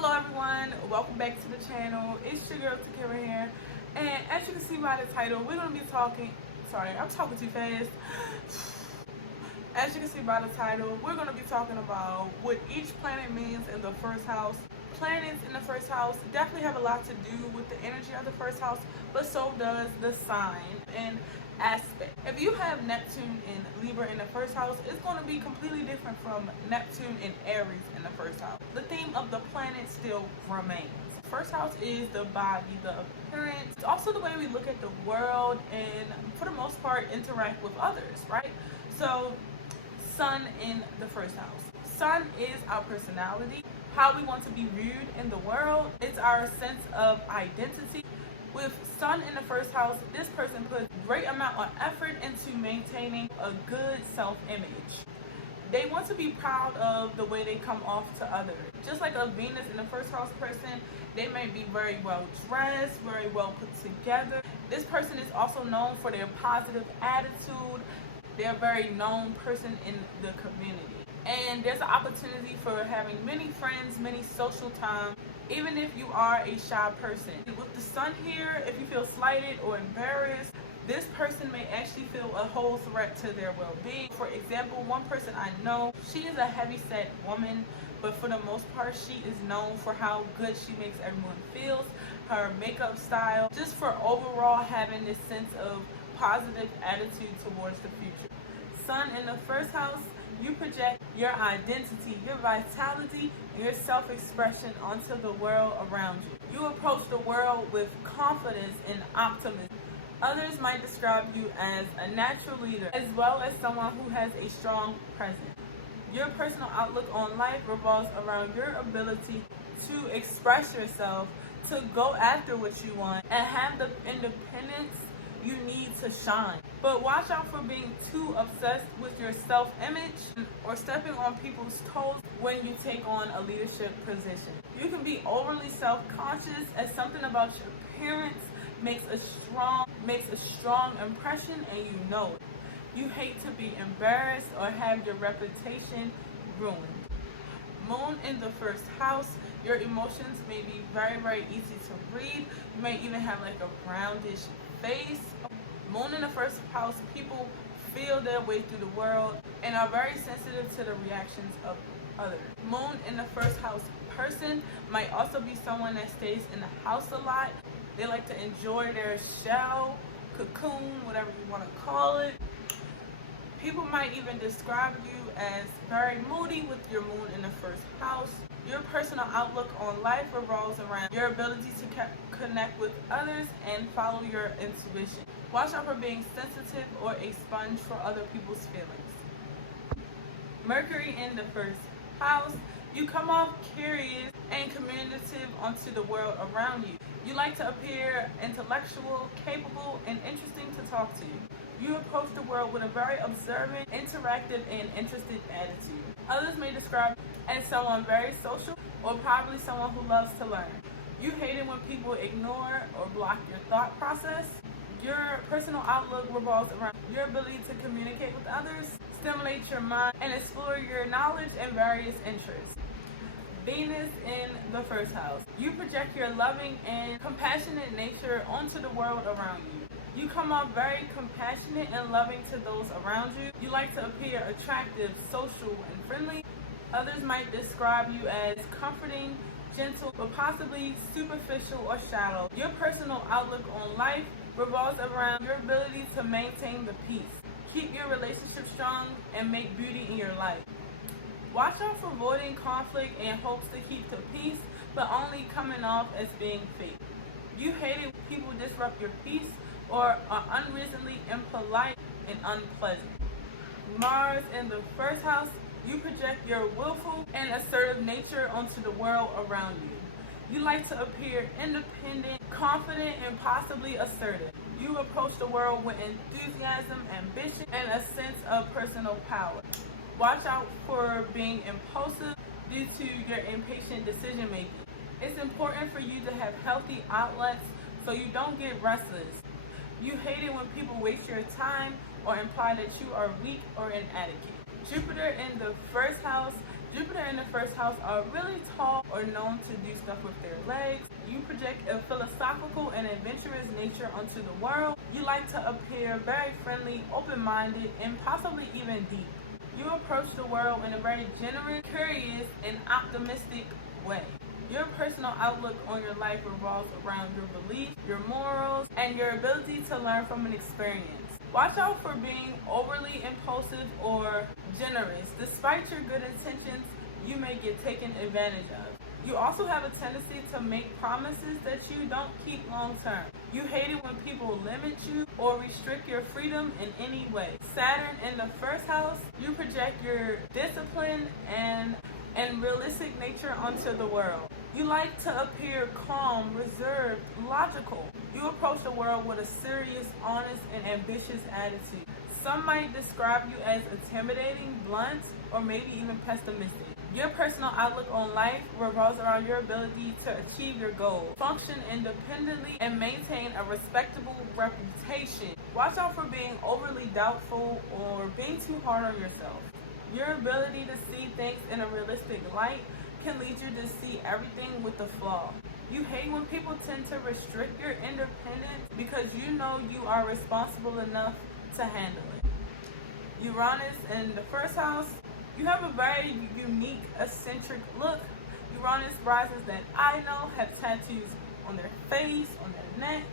Hello everyone, welcome back to the channel. It's your girl Takira here, and as you can see by the title, we're going to be talking, I'm talking too fast. As you can see by the title, we're going to be talking about what each planet means in the first house. Planets in the first house definitely have a lot to do with the energy of the first house, but so does the sign and aspect. If you have Neptune and Libra in the first house, it's going to be completely different from Neptune and Aries in the first house. The theme of the planet still remains. First house is the body, the appearance. It's also the way we look at the world and for the most part interact with others, right? So Sun in the first house. Sun is our personality, how we want to be viewed in the world. It's our sense of identity. With Sun in the first house, this person puts great amount of effort into maintaining a good self-image. They want to be proud of the way they come off to others. Just like a Venus in the first house person, they may be very well dressed, very well put together. This person is also known for their positive attitude. They're a very known person in the community. And there's an opportunity for having many friends, many social time, even if you are a shy person. With the Sun here, if you feel slighted or embarrassed, this person may actually feel a whole threat to their well-being. For example, one person I know, she is a heavy-set woman, but for the most part, she is known for how good she makes everyone feel, her makeup style, just for overall having this sense of positive attitude towards the future. Sun in the first house, you project your identity, your vitality, and your self-expression onto the world around you. You approach the world with confidence and optimism. Others might describe you as a natural leader, as well as someone who has a strong presence. Your personal outlook on life revolves around your ability to express yourself, to go after what you want, and have the independence you need to shine. But watch out for being too obsessed with your self-image or stepping on people's toes when you take on a leadership position. You can be overly self-conscious as something about your appearance makes a strong impression, and you know it. You hate to be embarrassed or have your reputation ruined. Moon in the first house, your emotions may be very, very easy to read. You may even have like a brownish face. Moon in the first house, people feel their way through the world and are very sensitive to the reactions of others. Moon in the first house person might also be someone that stays in the house a lot. They like to enjoy their shell, cocoon, whatever you want to call it. People might even describe you as very moody with your moon in the first house. Your personal outlook on life revolves around your ability to connect with others and follow your intuition. Watch out for being sensitive or a sponge for other people's feelings. Mercury in the first house, you come off curious and communicative onto the world around you. You like to appear intellectual, capable, and interesting to talk to. You approach the world with a very observant, interactive, and interested attitude. Others may describe you as someone very social or probably someone who loves to learn. You hate it when people ignore or block your thought process. Your personal outlook revolves around your ability to communicate with others, stimulate your mind, and explore your knowledge and various interests. Venus in the first house. You project your loving and compassionate nature onto the world around you. You come off very compassionate and loving to those around you. You like to appear attractive, social, and friendly. Others might describe you as comforting, gentle, but possibly superficial or shallow. Your personal outlook on life revolves around your ability to maintain the peace. Keep your relationship strong and make beauty in your life. Watch out for avoiding conflict and hopes to keep the peace, but only coming off as being fake. You hate it when people disrupt your peace or are unreasonably impolite and unpleasant. Mars in the first house, you project your willful and assertive nature onto the world around you. You like to appear independent, confident, and possibly assertive. You approach the world with enthusiasm, ambition, and a sense of personal power. Watch out for being impulsive due to your impatient decision making. It's important for you to have healthy outlets so you don't get restless. You hate it when people waste your time or imply that you are weak or inadequate. Jupiter in the first house Jupiter in the first house are really tall or known to do stuff with their legs. You project a philosophical and adventurous nature onto the world. You like to appear very friendly, open-minded, and possibly even deep. You approach the world in a very generous, curious, and optimistic way. Your personal outlook on your life revolves around your beliefs, your morals, and your ability to learn from an experience. Watch out for being overly impulsive or generous. Despite your good intentions, you may get taken advantage of. You also have a tendency to make promises that you don't keep long term. You hate it when people limit you or restrict your freedom in any way. Saturn in the first house, you project your discipline and realistic nature onto the world. You like to appear calm, reserved, logical. You approach the world with a serious, honest, and ambitious attitude. Some might describe you as intimidating, blunt, or maybe even pessimistic. Your personal outlook on life revolves around your ability to achieve your goals, function independently, and maintain a respectable reputation. Watch out for being overly doubtful or being too hard on yourself. Your ability to see things in a realistic light can lead you to see everything with a flaw. You hate when people tend to restrict your independence because you know you are responsible enough to handle it. Uranus in the first house, you have a very unique, eccentric look. Uranus risers that I know have tattoos on their face, on their neck.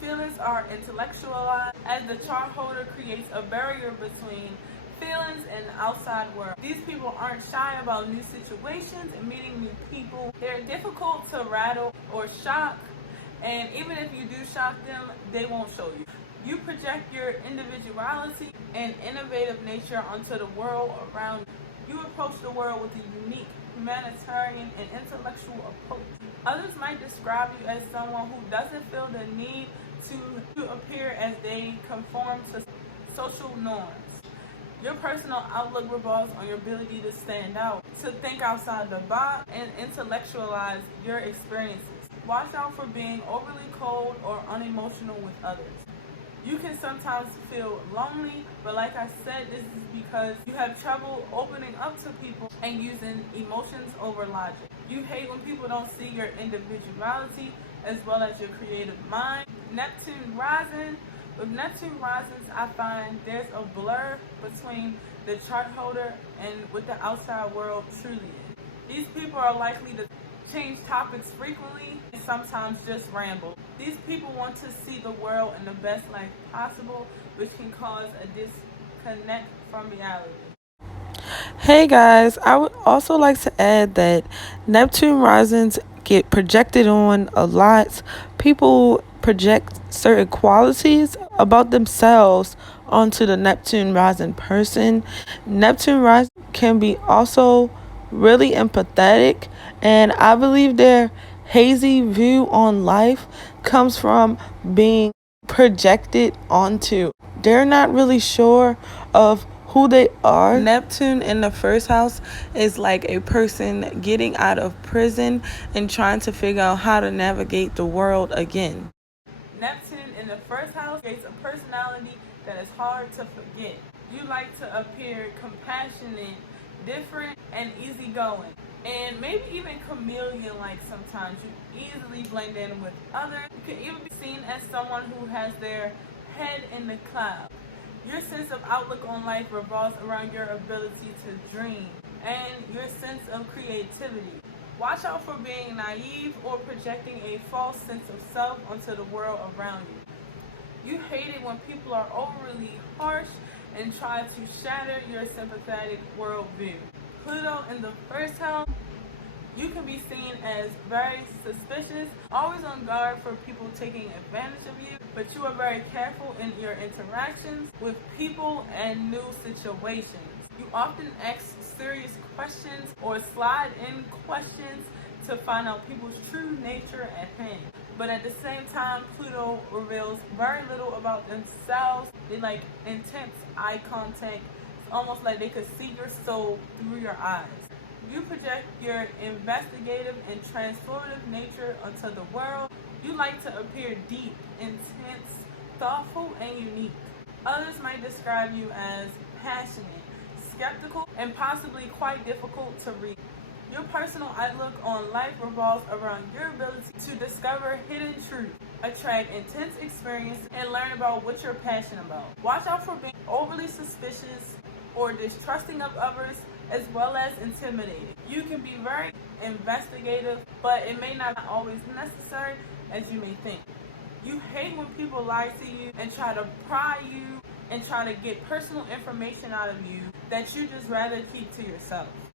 Feelings are intellectualized as the chart holder creates a barrier between feelings and the outside world. These people aren't shy about new situations and meeting new people. They're difficult to rattle or shock, and even if you do shock them, they won't show you. You project your individuality and innovative nature onto the world around you. You approach the world with a unique, humanitarian, and intellectual approach. Others might describe you as someone who doesn't feel the need to appear as they conform to social norms. Your personal outlook revolves on your ability to stand out, to think outside the box, and intellectualize your experiences. Watch out for being overly cold or unemotional with others. You can sometimes feel lonely, but like I said, this is because you have trouble opening up to people and using emotions over logic. You hate when people don't see your individuality as well as your creative mind. Neptune rising. With Neptune risings, I find there's a blur between the chart holder and what the outside world truly is. These people are likely to change topics frequently and sometimes just ramble. These people want to see the world in the best light possible, which can cause a disconnect from reality. Hey guys, I would also like to add that Neptune risings get projected on a lot. People project certain qualities about themselves onto the Neptune rising person. Neptune rising can be also really empathetic, and I believe their hazy view on life comes from being projected onto. They're not really sure of who they are. Neptune in the first house is like a person getting out of prison and trying to figure out how to navigate the world again. Neptune in the first house creates a personality that is hard to forget. You like to appear compassionate, different, and easygoing, and maybe even chameleon-like sometimes. You easily blend in with others. You can even be seen as someone who has their head in the clouds. Your sense of outlook on life revolves around your ability to dream and your sense of creativity. Watch out for being naive or projecting a false sense of self onto the world around you. You hate it when people are overly harsh and try to shatter your sympathetic worldview. Pluto in the first house, you can be seen as very suspicious, always on guard for people taking advantage of you, but you are very careful in your interactions with people and new situations. You often ask serious questions or slide in questions to find out people's true nature at hand. But at the same time, Pluto reveals very little about themselves. They like intense eye contact. It's almost like they could see your soul through your eyes. You project your investigative and transformative nature onto the world. You like to appear deep, intense, thoughtful, and unique. Others might describe you as passionate, skeptical and possibly quite difficult to read. Your personal outlook on life revolves around your ability to discover hidden truth, attract intense experience, and learn about what you're passionate about. Watch out for being overly suspicious or distrusting of others, as well as intimidated. You can be very investigative, but it may not always be necessary as you may think. You hate when people lie to you and try to pry you and try to get personal information out of you that you just rather keep to yourself.